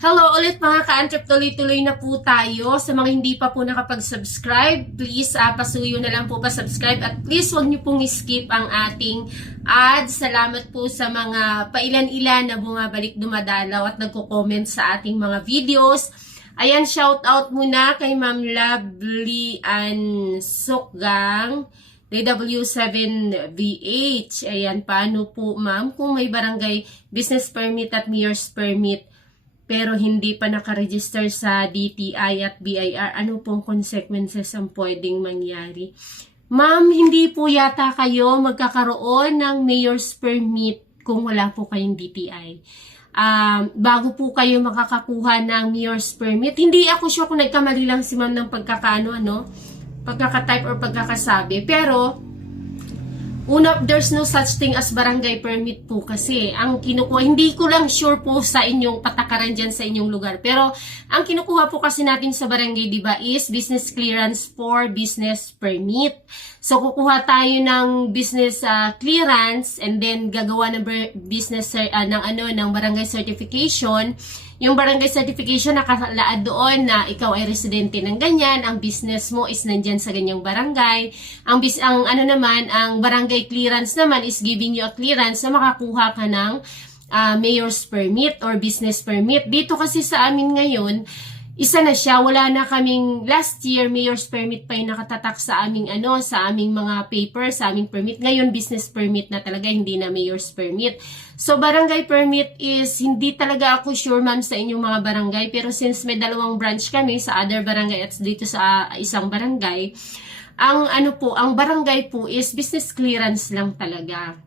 Hello ulit mga ka-antrep, tuloy-tuloy na po tayo. Sa mga hindi pa po nakapag-subscribe, please pasuyo na lang po pa-subscribe at please wag niyo pong skip ang ating ads. Salamat po sa mga pailan-ilan na bumabalik dumadalaw at nagko-comment sa ating mga videos. Ayan, shout out muna kay Ma'am Lovely and Sokgang DW7VH. Ayan, paano po ma'am kung may barangay business permit at mayor's permit pero hindi pa nakaregister sa DTI at BIR, ano pong consequences ang pwedeng mangyari? Ma'am, hindi po yata kayo magkakaroon ng mayor's permit kung wala po kayong DTI. Bago po kayo makakakuha ng mayor's permit, hindi ako sure kung nagkamali lang si ma'am ng pagkaka-type or pagkakasabi, pero una, there's no such thing as barangay permit po kasi ang kinukuha, hindi ko lang sure po sa inyong patakaran dyan sa inyong lugar. Pero ang kinukuha po kasi natin sa barangay, di ba, is business clearance for business permit. So kukuha tayo ng business clearance and then gagawa ng business ng barangay certification. Yung barangay certification nakalaad doon na ikaw ay residente ng ganyan, ang business mo is nandyan sa ganyang barangay. Ang barangay clearance naman is giving you a clearance na makakuha ka ng mayor's permit or business permit. Dito kasi sa amin ngayon, isa na siya, wala na kaming last year mayor's permit pa yung nakatatak sa aming sa aming mga paper, sa aming permit. Ngayon business permit na talaga, hindi na mayor's permit. So barangay permit is hindi talaga ako sure ma'am sa inyong mga barangay, pero since may dalawang branch kami sa other barangay at dito sa isang barangay, ang barangay po is business clearance lang talaga.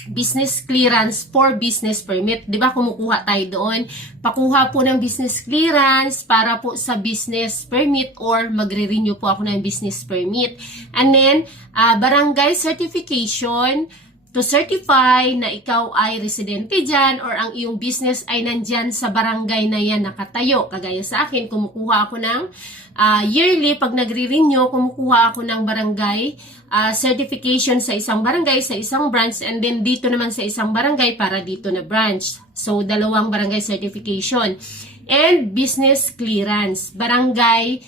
Business clearance for business permit. 'Di ba kumukuha tayo doon? Pakuha po ng business clearance para po sa business permit or magre-renew po ako ng business permit. And then, barangay certification to certify na ikaw ay residente dyan or ang iyong business ay nandyan sa barangay na yan nakatayo. Kagaya sa akin, kumukuha ako ng yearly, pag nagre-renew, kumukuha ako ng barangay certification sa isang barangay, sa isang branch, and then dito naman sa isang barangay para dito na branch. So, dalawang barangay certification. And business clearance. Barangay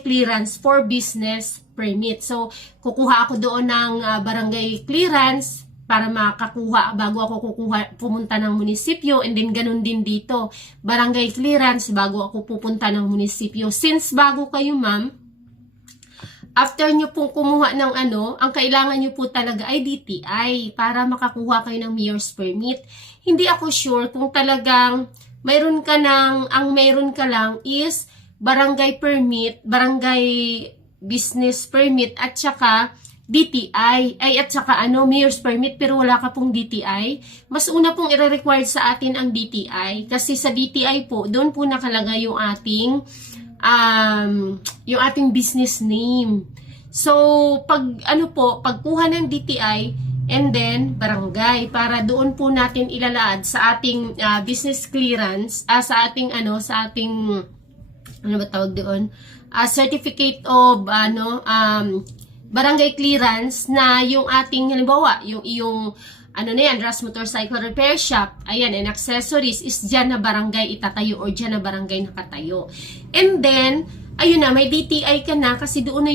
clearance for business permit. So, kukuha ako doon ng barangay clearance para makakuha bago ako pumunta ng munisipyo, and then ganun din dito. Barangay clearance bago ako pupunta ng munisipyo. Since bago kayo ma'am, after nyo pong kumuha ng ang kailangan nyo po talaga ay DTI para makakuha kayo ng mayor's permit. Hindi ako sure kung talagang mayroon ka lang is barangay permit, barangay business permit at saka DTI, at saka mayor's permit pero wala ka pong DTI. Mas una pong i-require sa atin ang DTI kasi sa DTI po, doon po nakalagay yung ating business name. So, pagkuha ng DTI and then barangay para doon po natin ilalaad sa ating business clearance, sa ating certificate of barangay clearance na yung ating halimbawa, yung iyong Ras Motorcycle Repair Shop, ayan, and accessories is dyan na barangay itatayo or dyan na barangay nakatayo. And then, ayun na, may DTI ka na kasi doon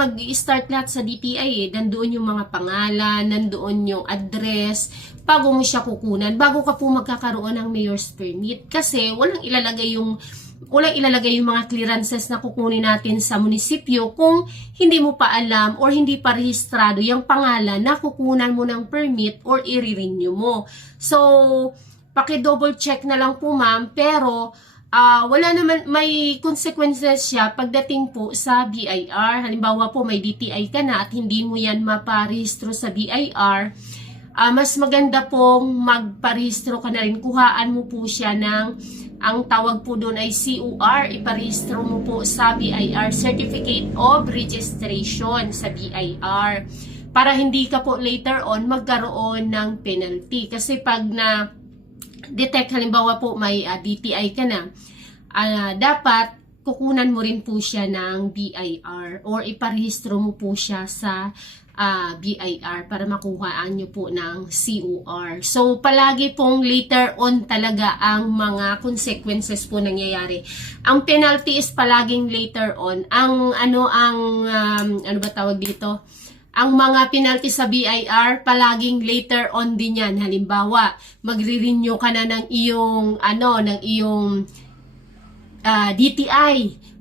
mag-start lahat sa DTI nandoon yung mga pangalan, nandoon yung address, bago mo siya kukunan, bago ka po magkakaroon ng mayor's permit. Kasi walang ilalagay yung mga clearances na kukunin natin sa munisipyo kung hindi mo pa alam or hindi pa rehistrado yung pangalan na kukunan mo ng permit or i-renew mo. So, paki-double check na lang po ma'am, pero wala naman, may consequences siya pagdating po sa BIR. Halimbawa po may DTI ka na at hindi mo yan maparehistro sa BIR, mas maganda pong magparehistro ka na rin. Kuhaan mo po siya ang tawag po doon ay COR, iparehistro mo po sa BIR, Certificate of Registration sa BIR, para hindi ka po later on magkaroon ng penalty. Kasi pag na-detect, halimbawa po may DTI ka na, dapat kukunan mo rin po siya ng BIR or iparehistro mo po siya sa BIR para makuhaan nyo po ng COR. So, palagi pong later on talaga ang mga consequences po nangyayari. Ang penalty is palaging later on. Ang ano ba tawag dito? Ang mga penalty sa BIR, palaging later on din yan. Halimbawa, magre-renew ka na ng iyong, DTI.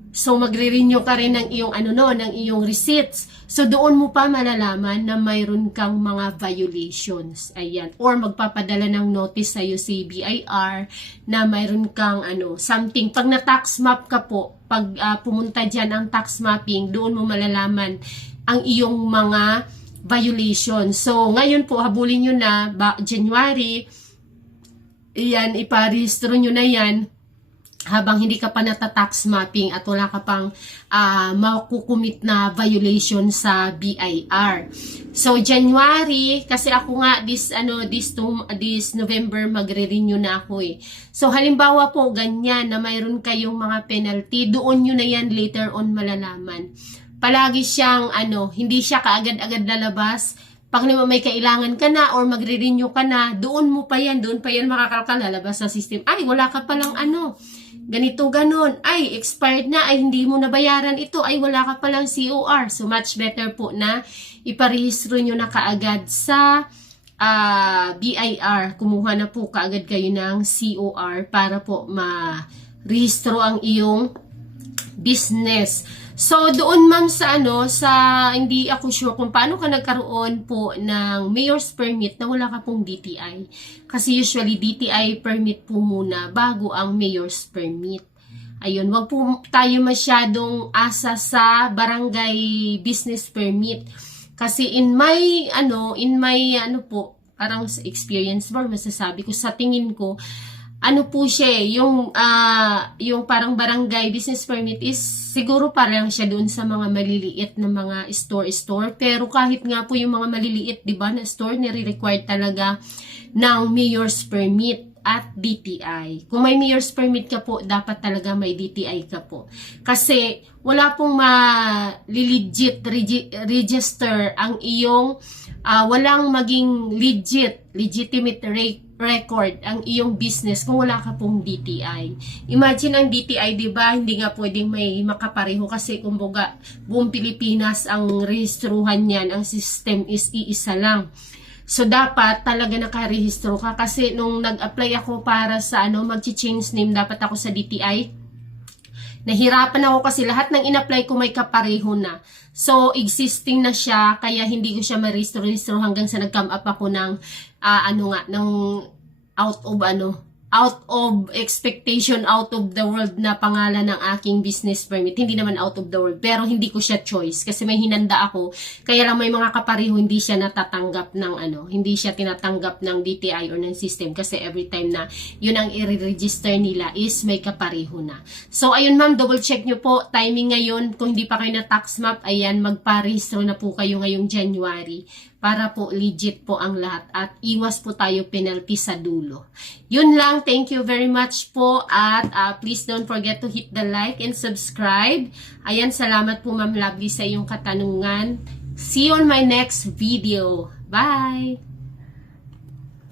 So, magre-renew ka rin ng iyong, ng iyong receipts. So, doon mo pa malalaman na mayroon kang mga violations. Ayan. Or magpapadala ng notice sa'yo si BIR na mayroon kang, something. Pag na-tax map ka po, pag pumunta dyan ang tax mapping, doon mo malalaman ang iyong mga violations. So, ngayon po, habulin nyo na, January, yan, iparehistro nyo na yan, habang hindi ka pa nata-tax mapping at wala ka pang makukumit na violation sa BIR. So January, kasi ako nga this November magre-renew na ako eh. So halimbawa po ganyan na mayroon kayong mga penalty, doon nyo na yan later on malalaman. Palagi siyang hindi siya kaagad-agad lalabas. Pag may kailangan ka na or magre-renew ka na, doon pa yan makakalabas sa system. Ay, wala ka palang ganito ganon. Ay, expired na. Ay, hindi mo nabayaran ito. Ay, wala ka palang COR. So, much better po na iparehistro nyo na kaagad sa BIR. Kumuha na po kaagad kayo ng COR para po ma-rehistro ang iyong business. So, doon ma'am sa hindi ako sure kung paano ka nagkaroon po ng mayor's permit na wala ka pong DTI. Kasi usually DTI permit po muna bago ang mayor's permit. Ayun, wag po tayo masyadong asa sa barangay business permit. Kasi in my parang sa experience mo, masasabi ko, sa tingin ko, po siya, yung parang barangay business permit is siguro parang siya doon sa mga maliliit na mga store. Pero kahit nga po yung mga maliliit, di ba, na store, nire-required talaga ng mayor's permit at DTI. Kung may mayor's permit ka po, dapat talaga may DTI ka po. Kasi wala pong register ang iyong, walang maging legitimate record ang iyong business kung wala ka pong DTI. Imagine ang DTI, di ba? Hindi nga pwedeng may makapareho kasi kumbaga buong Pilipinas ang rehistruhan niyan, ang system is iisa lang. So dapat talaga nakarehistro ka kasi nung nag-apply ako para sa mag-change name dapat ako sa DTI. Nahirapan ako kasi lahat ng in-apply ko may kapareho na. So, existing na siya, kaya hindi ko siya ma-rehistro hanggang sa nag-come up ako ng, out of expectation, out of the world na pangalan ng aking business permit. Hindi naman out of the world, pero hindi ko siya choice kasi may hinanda ako. Kaya lang may mga kapareho hindi siya natatanggap ng hindi siya tinatanggap ng DTI or ng system kasi every time na yun ang i-register nila is may kapareho na. So ayun ma'am, double check nyo po timing ngayon. Kung hindi pa kayo na tax map, ayan, magparehistro na po kayo ngayong January para po legit po ang lahat at iwas po tayo penalty sa dulo. Yun lang, thank you very much po at please don't forget to hit the like and subscribe. Ayan, salamat po Ma'am Lovely sa iyong katanungan. See you on my next video. Bye!